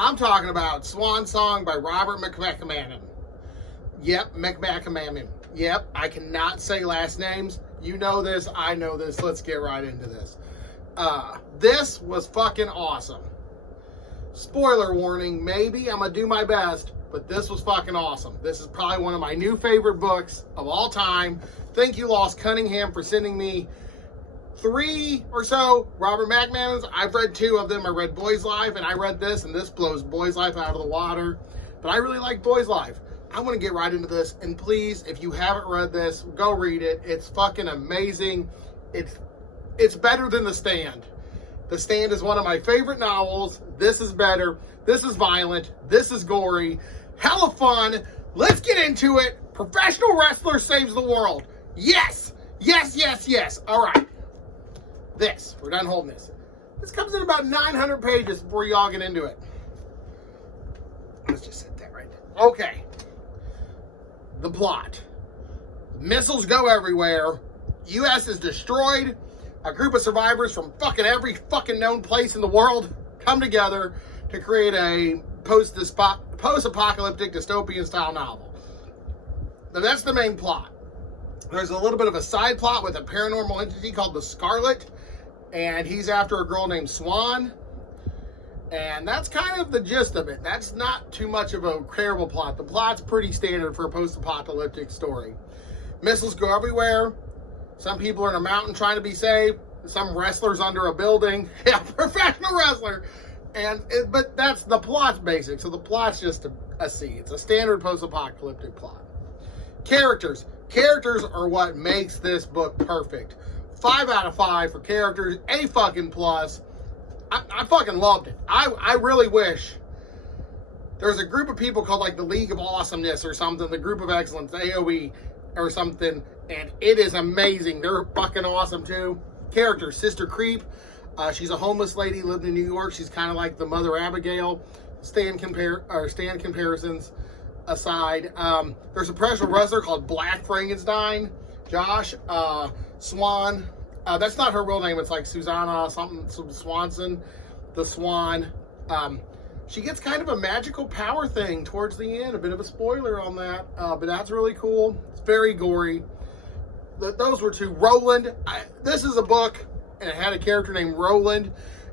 I'm talking about Swan Song by Robert mccammon. Yep, mccammon. Yep, I cannot say last names. You know this, I know this. Let's get right into this. This was fucking awesome. Spoiler warning, maybe I'm gonna do my best, but this was fucking awesome. This is probably one of my new favorite books of all time. Thank you, Lost Cunningham, for sending me 3 or so Robert mccammons. I've read 2 of them. I read Boy's Life, and I read this, and this blows Boy's Life out of the water. But I really like Boy's Life. I'm going to get right into this, and please, if you haven't read this, go read it. It's fucking amazing. It's better than The Stand. The Stand is one of my favorite novels. This is better. This is violent. This is gory. Hella fun. Let's get into it. Professional wrestler saves the world. Yes. Yes, yes, yes. All right. We're done holding this. This comes in about 900 pages before y'all get into it. Let's just set that right there. Okay. The plot. Missiles go everywhere. U.S. is destroyed. A group of survivors from fucking every fucking known place in the world come together to create a post-apocalyptic dystopian style novel. Now, that's the main plot. There's a little bit of a side plot with a paranormal entity called the Scarlet, and he's after a girl named Swan. And that's kind of the gist of it. That's not too much of a terrible plot. The plot's pretty standard for a post-apocalyptic story. Missiles go everywhere. Some people are in a mountain trying to be saved. Some wrestlers under a building. Yeah, professional wrestler. But that's the plot's basic. So the plot's just a C. It's a standard post-apocalyptic plot. Characters. Characters are what makes this book perfect. 5 out of 5 for characters. A fucking plus. I fucking loved it. I really wish there's a group of people called like the League of Awesomeness or something, the Group of Excellence, the AOE or something, and it is amazing. They're fucking awesome too. Characters, Sister Creep. She's a homeless lady, lived in New York. She's kind of like the Mother Abigail. Stand comparisons aside. There's a professional wrestler called Black Frankenstein. Josh, Swan. That's not her real name. It's like Susanna something Swanson, the Swan. She gets kind of a magical power thing towards the end. A bit of a spoiler on that, but that's really cool. It's very gory. Those were 2. Roland. This is a book, and it had a character named Roland.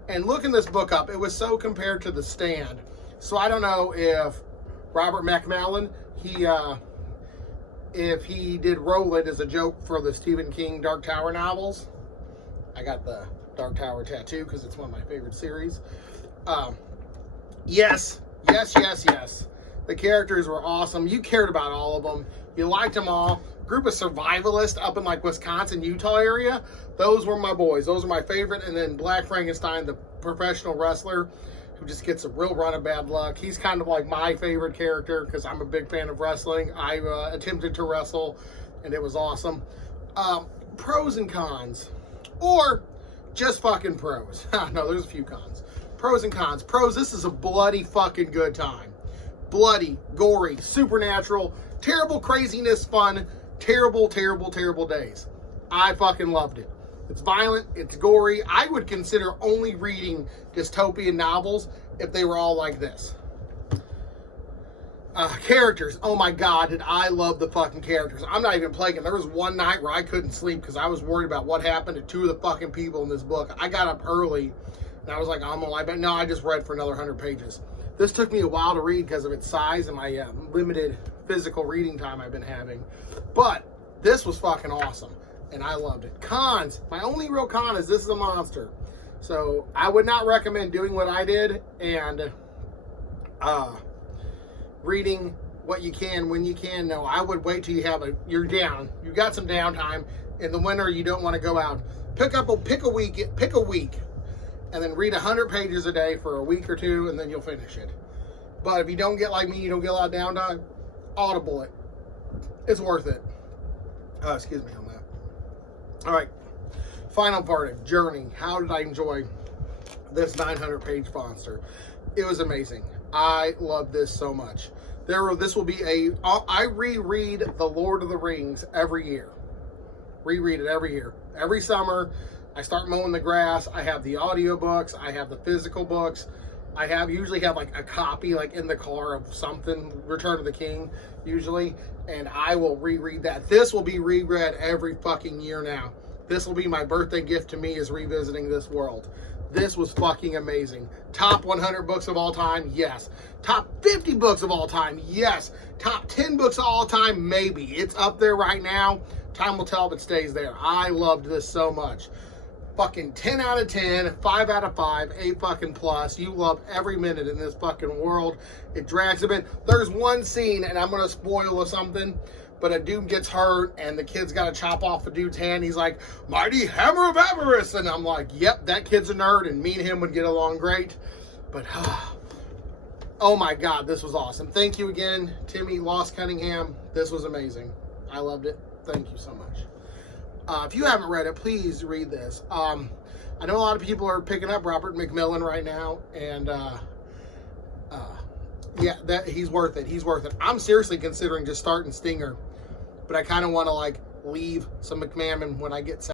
And looking this book up, it was so compared to The Stand. So I don't know if Robert mccammon, if he did Roland as a joke for the Stephen King Dark Tower novels. I got the Dark Tower tattoo because it's one of my favorite series. Yes. The characters were awesome. You cared about all of them. You liked them all. Group of survivalists up in like Wisconsin, Utah area. Those were my boys. Those are my favorite. And then Black Frankenstein, the professional wrestler who just gets a real run of bad luck. He's kind of like my favorite character because I'm a big fan of wrestling. I attempted to wrestle and it was awesome. Pros and cons. Or just fucking pros. No, there's a few cons. Pros and cons. Pros, this is a bloody fucking good time. Bloody, gory, supernatural, terrible craziness, fun, terrible, terrible, terrible days. I fucking loved it. It's violent, it's gory. I would consider only reading dystopian novels if they were all like this. Characters. Oh my God, did I love the fucking characters. I'm not even playing. There was one night where I couldn't sleep because I was worried about what happened to 2 of the fucking people in this book. I got up early and I was like, I'm gonna lie back. No, I just read for another 100 pages. This took me a while to read because of its size and my limited physical reading time I've been having. But this was fucking awesome and I loved it. Cons. My only real con is this is a monster. So I would not recommend doing what I did and reading what you can when you can. No, I would wait till you're down. You got some downtime. In the winter, you don't want to go out. Pick a week, and then read 100 pages a day for a week or 2, and then you'll finish it. But if you don't get like me, you don't get a lot of downtime, Audible it. It's worth it. Excuse me on that. All right. Final part of Journey. How did I enjoy this 900-page monster? It was amazing. I love this so much. This will be I reread The Lord of the Rings every year. Reread it every year. Every summer, I start mowing the grass. I have the audiobooks. I have the physical books. I usually have like a copy like in the car of something, Return of the King, usually, and I will reread that. This will be reread every fucking year now. This will be my birthday gift to me, is revisiting this world. This was fucking amazing. Top 100 books of all time? Yes. Top 50 books of all time? Yes. Top 10 books of all time? Maybe. It's up there right now. Time will tell if it stays there. I loved this so much. Fucking 10 out of 10, 5 out of 5, A fucking plus. You love every minute in this fucking world. It drags a bit. There's one scene, and I'm going to spoil something, but a dude gets hurt, and the kid's got to chop off the dude's hand. He's like, mighty hammer of avarice. And I'm like, yep, that kid's a nerd, and me and him would get along great. But, oh my God, this was awesome. Thank you again, Timmy Lost Cunningham. This was amazing. I loved it. Thank you so much. If you haven't read it, please read this. I know a lot of people are picking up Robert McMillan right now, and yeah, he's worth it. He's worth it. I'm seriously considering just starting Stinger, but I kind of want to like leave some McCammon when I get